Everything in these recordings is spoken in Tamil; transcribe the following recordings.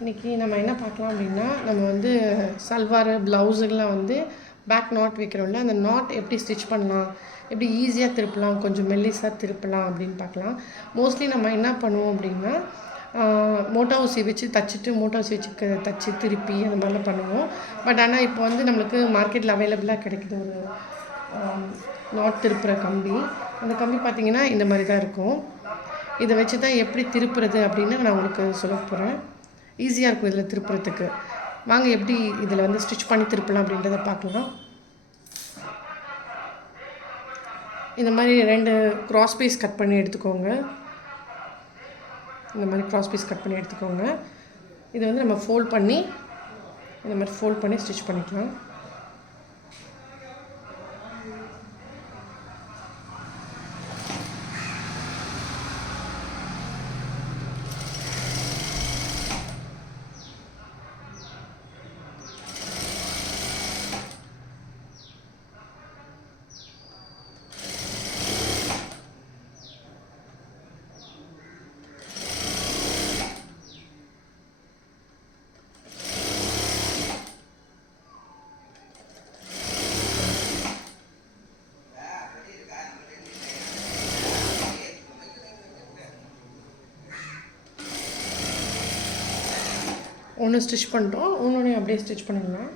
இன்றைக்கி நம்ம என்ன பார்க்கலாம் அப்படின்னா, நம்ம வந்து சல்வார் ப்ளவுஸுக்கெலாம் வந்து பேக் நாட் வைக்கிறோம்ல, அந்த நாட் எப்படி ஸ்டிச் பண்ணலாம், எப்படி ஈஸியாக திருப்பலாம், கொஞ்சம் மெல்லிஸாக திருப்பலாம் அப்படின்னு பார்க்கலாம். மோஸ்ட்லி நம்ம என்ன பண்ணுவோம் அப்படின்னா, மோட்டா ஊசி வச்சு தச்சுட்டு மோட்டா ஊசி வச்சு தச்சு திருப்பி அந்த மாதிரிலாம் பண்ணுவோம். பட் ஆனால் இப்போ வந்து நம்மளுக்கு மார்க்கெட்டில் அவைலபிளாக கிடைக்குது ஒரு நாட் திருப்புற கம்பி. அந்த கம்பி பார்த்திங்கன்னா இந்த மாதிரி தான் இருக்கும். இதை வச்சு தான் எப்படி திருப்புறது அப்படின்னு நான் உங்களுக்கு சொல்ல போகிறேன். ஈஸியாக இருக்கும் இதில் திருப்புறதுக்கு. வாங்க எப்படி இதில் வந்து ஸ்டிச் பண்ணி திருப்பலாம் அப்படின்றத பார்க்கலாம். இந்த மாதிரி 2 கிராஸ் பீஸ் கட் பண்ணி எடுத்துக்கோங்க. இந்த மாதிரி கிராஸ் பீஸ் கட் பண்ணி எடுத்துக்கோங்க. இதை வந்து நம்ம ஃபோல்ட் பண்ணி இந்த மாதிரி ஃபோல்ட் பண்ணி ஸ்டிச் பண்ணிக்கலாம். ஒன்று ஸ்டிச் பண்ணிட்டோம், இன்னொன்று அப்படியே ஸ்டிச் பண்ணிடலாம்.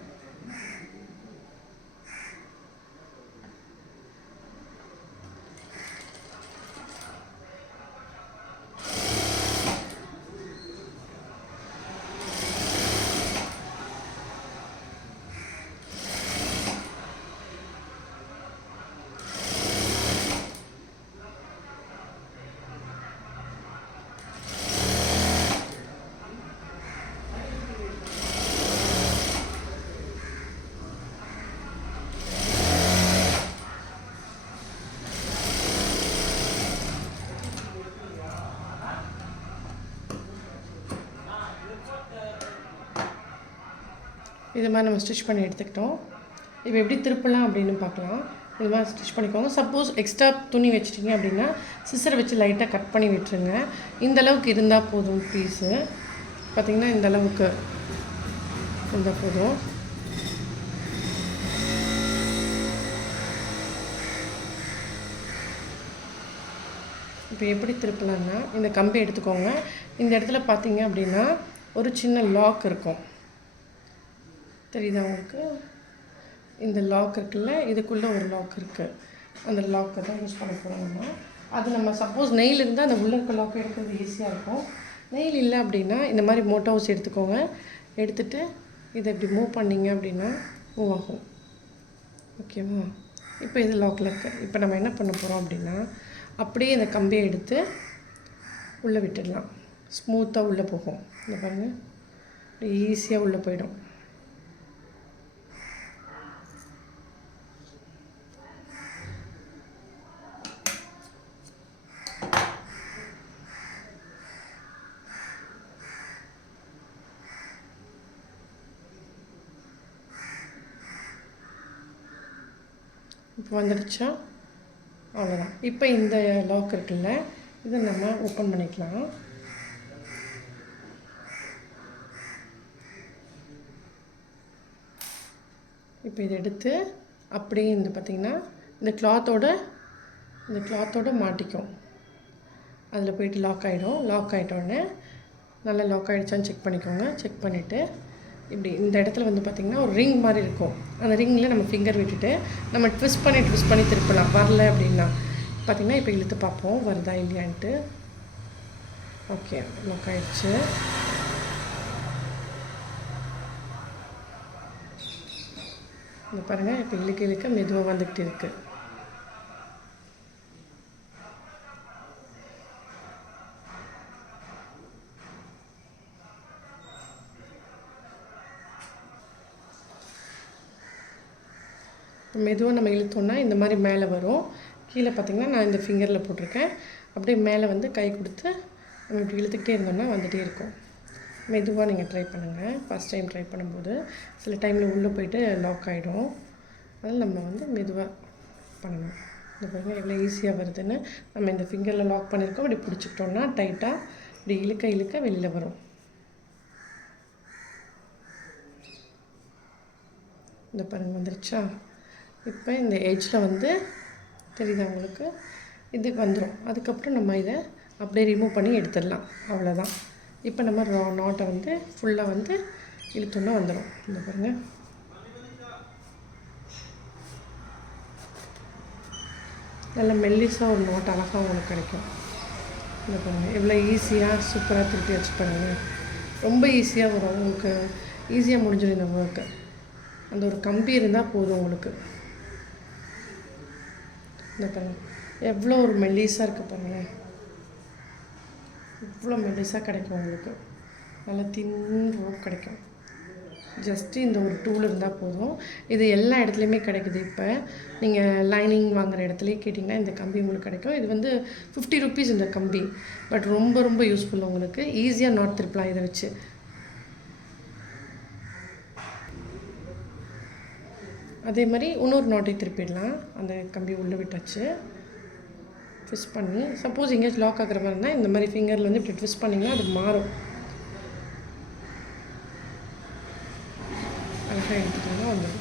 இது மாதிரி நம்ம ஸ்டிச் பண்ணி எடுத்துக்கிட்டோம். இப்போ எப்படி திருப்பலாம் அப்படின்னு பார்க்கலாம். இது மாதிரி ஸ்டிச் பண்ணிக்கோங்க. சப்போஸ் எக்ஸ்ட்ரா துணி வச்சிட்டிங்க அப்படின்னா சிசரை வச்சு லைட்டாக கட் பண்ணி விட்டுருங்க. இந்த அளவுக்கு இருந்தால் போதும். பீஸு பார்த்திங்கன்னா இந்த அளவுக்கு இருந்தால் போதும். இப்போ எப்படி திருப்பலான்னா, இந்த கம்பி எடுத்துக்கோங்க. இந்த இடத்துல பார்த்திங்க அப்படின்னா ஒரு சின்ன லாக் இருக்கும். தெரியுதா உங்களுக்கு? இந்த லாக் இருக்குல்ல, இதுக்குள்ளே ஒரு லாக் இருக்குது. அந்த லாக்கை தான் யூஸ் பண்ண போகிறோம்னா, அது நம்ம சப்போஸ் நெயில் இருந்தால் அந்த உள்ள இருக்க லாக்கை எடுக்கிறது ஈஸியாக இருக்கும். நெயில் இல்லை அப்படின்னா இந்த மாதிரி மோட்டா ஊசி எடுத்துக்கோங்க. எடுத்துகிட்டு இதை இப்படி மூவ் பண்ணிங்க அப்படின்னா மூவ் ஆகும். ஓகேவா? இப்போ இது லாக்கில் இருக்குது. இப்போ நம்ம என்ன பண்ண போகிறோம் அப்படின்னா, அப்படியே இந்த கம்பியை எடுத்து உள்ளே விட்டுடலாம். ஸ்மூத்தாக உள்ளே போகும். இந்த பாருங்கள், ஈஸியாக உள்ளே போயிடும். இப்போ வந்துடுச்சா? அவ்வளோதான். இப்போ இந்த லாக் இருக்குல்ல, இதை நம்ம ஓப்பன் பண்ணிக்கலாம். இப்போ இதை எடுத்து அப்படியே இந்த பார்த்திங்கன்னா இந்த கிளாத்தோட மாட்டிக்கும். அதில் போய்ட்டு லாக் ஆகிடும். லாக் ஆகிட்டோடனே நல்லா லாக் ஆகிடுச்சான்னு செக் பண்ணிக்கோங்க. செக் பண்ணிவிட்டு இப்படி இந்த இடத்துல வந்து பார்த்திங்கன்னா ஒரு ரிங் மாதிரி இருக்கும். அந்த ரிங்கில் நம்ம ஃபிங்கர் விட்டுட்டு நம்ம ட்விஸ்ட் பண்ணி திருப்பலாம். வரல அப்படின்னா பார்த்திங்கன்னா இப்போ இழுத்து பார்ப்போம் வருதா இல்லையான்ட்டு. ஓகே, லாக் ஆகிடுச்சு. இந்த பாருங்கள், இப்போ இழுக்க மெதுவாக வந்துக்கிட்டு இருக்குது. மெதுவாக நம்ம இழுத்தோன்னா இந்த மாதிரி மேலே வரும். கீழே பார்த்திங்கன்னா நான் இந்த ஃபிங்கரில் போட்டிருக்கேன். அப்படியே மேலே வந்து கை கொடுத்து நம்ம இப்படி இழுத்துக்கிட்டே இருந்தோம்னா வந்துகிட்டே இருக்கும். மெதுவாக நீங்கள் ட்ரை பண்ணுங்கள். ஃபஸ்ட் டைம் ட்ரை பண்ணும்போது சில டைமில் உள்ளே போய்ட்டு லாக் ஆகிடும். அதனால் நம்ம வந்து மெதுவாக பண்ணணும். இந்த பாருங்கள் எவ்வளோ ஈஸியாக வருதுன்னு. நம்ம இந்த ஃபிங்கரில் லாக் பண்ணியிருக்கோம். இப்படி பிடிச்சிக்கிட்டோன்னா டைட்டாக இப்படி இழுக்க வெளியில் வரும். இந்த பாருங்கள் வந்துருச்சா. இப்போ இந்த எட்ஜில் வந்து தெரியுதா உங்களுக்கு, இதுக்கு வந்துடும். அதுக்கப்புறம் நம்ம இதை அப்படியே ரிமூவ் பண்ணி எடுத்துடலாம். அவ்வளோதான். இப்போ நம்ம நாட்டை வந்து ஃபுல்லாக வந்து இழுத்தோன்னா வந்துடும். இந்த பாருங்கள், நல்ல மெல்லிஸாக ஒரு நாட் அழகாக உங்களுக்கு கிடைக்கும். இந்த பாருங்கள் எவ்வளோ ஈஸியாக சூப்பராக திருப்பி வச்சு பாருங்கள். ரொம்ப ஈஸியாக வரும் உங்களுக்கு, ஈஸியாக முடிஞ்சிடும் இந்த ஒர்க்கு. அந்த ஒரு கம்பி இருந்தால் போதும் உங்களுக்கு. இந்த பாருங்கள் எவ்வளோ ஒரு மெல்லிஸாக இருக்குது பாருங்கள், இவ்வளோ மெல்லிஸாக கிடைக்கும் உங்களுக்கு. நல்லா தின் ரோப் கிடைக்கும். ஜஸ்ட்டு இந்த ஒரு டூல் இருந்தால் போதும். இது எல்லா இடத்துலையுமே கிடைக்குது. இப்போ நீங்கள் லைனிங் வாங்குகிற இடத்துலையே கேட்டிங்கன்னா இந்த கம்பி உங்களுக்கு கிடைக்கும். இது வந்து 50 ருபீஸ் இந்த கம்பி. பட் ரொம்ப ரொம்ப யூஸ்ஃபுல் உங்களுக்கு. ஈஸியாக நாட் திருப்பலாம் இதை வச்சு. அதே மாதிரி இன்னொரு நாட்டை திருப்பிடலாம். அந்த கம்பி உள்ளே விட்டாச்சு, ட்விஸ்ட் பண்ணி. சப்போஸ் எங்கேயாச்சும் லாக் ஆகிற மாதிரி இருந்தால் இந்த மாதிரி ஃபிங்கரில் வந்து இப்படி ட்விஸ்ட் பண்ணிங்கன்னா அது மாறும். அழகாக எடுத்துகிட்டோம்னா வந்துடும்.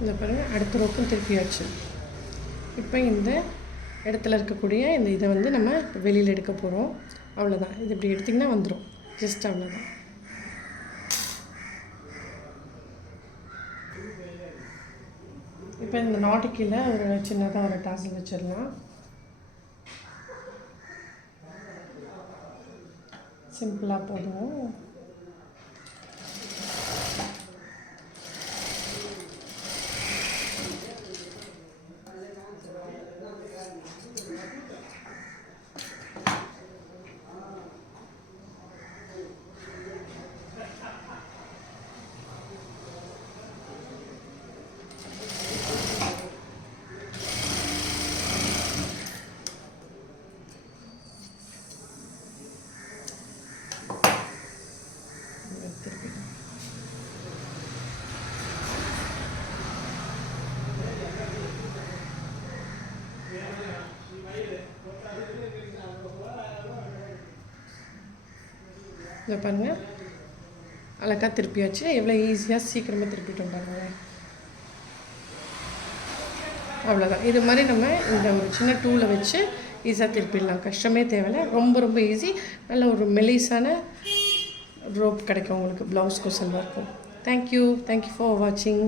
இந்த பாருங்கள் அடுத்த ரோக்கும் திருப்பியாச்சு. இப்போ இந்த இடத்துல இருக்கக்கூடிய இந்த இதை வந்து நம்ம வெளியில் எடுக்க போகிறோம். அவ்வளோதான். இது இப்படி எடுத்திங்கன்னா வந்துடும். ஜஸ்ட் அவ்வளோதான். இப்போ இந்த நாட்டு கீழே ஒரு சின்னதாக ஒரு டாசல் வச்சிடலாம். சிம்பிளாக போதும். இதை பாருங்கள் அழகாக திருப்பியாச்சு. எவ்வளோ ஈஸியாக சீக்கிரமாக திருப்பிட்டோம் பாருங்கள். அவ்வளோதான். இது மாதிரி நம்ம இந்த ஒரு சின்ன டூலை வச்சு ஈஸியாக திருப்பிடலாம். கஷ்டமே தேவையில்லை. ரொம்ப ரொம்ப ஈஸி. நல்ல ஒரு மெலிசான ரோப் கிடைக்கும் உங்களுக்கு ப்ளவுஸ்க்கும் சல்வாருக்கும். தேங்க்யூ ஃபார் வாட்சிங்.